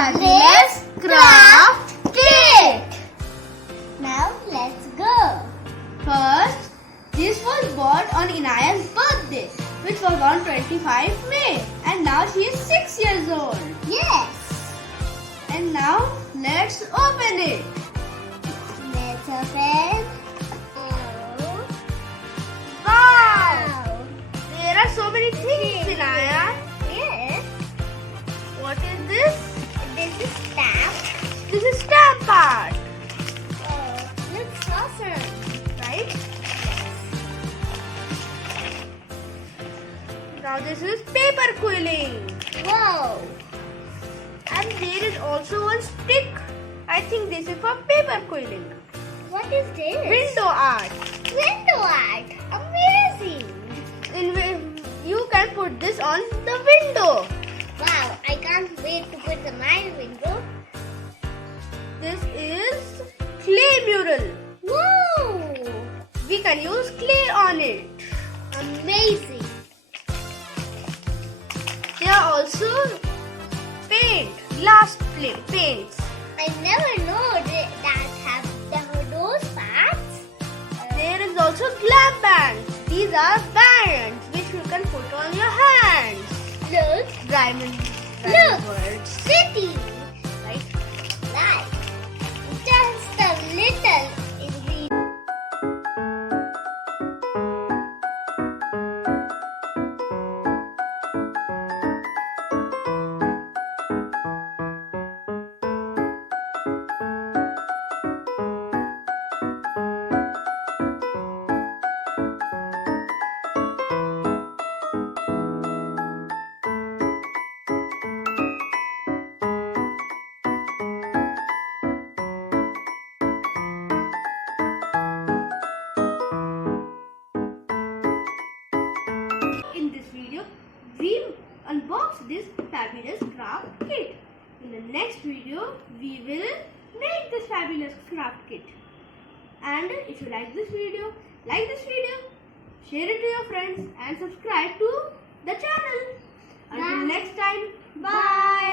Faboulus craft kit. Now let's go. First, this was bought on Inaya's birthday, which was on 25 May, and now she is 6 years old. Yes. And now let's open it. Let's open. Oh. Wow! There are so many things, Inaya. Yes. What is this? This is stamp. This is stamp art, Oh, looks awesome. right? Now this is paper quilling. Whoa. And there is also one stick. I think this is for paper quilling. What is this? Window art. Window art. Amazing. You can put this on the window. Wow, I can't wait to put in my window. This is clay mural. Whoa. We can use clay on it. Amazing. There are also glass paints. I never know that have those parts. There is also glam bands. These are bands which you can put on your hands. Look. Diamond Look. words, City. right? Like just a little ingredient. In this video, we unbox this fabulous craft kit. In the next video, we will make this fabulous craft kit. And if you like this video, share it to your friends and subscribe to the channel. Until Bye. next time, bye.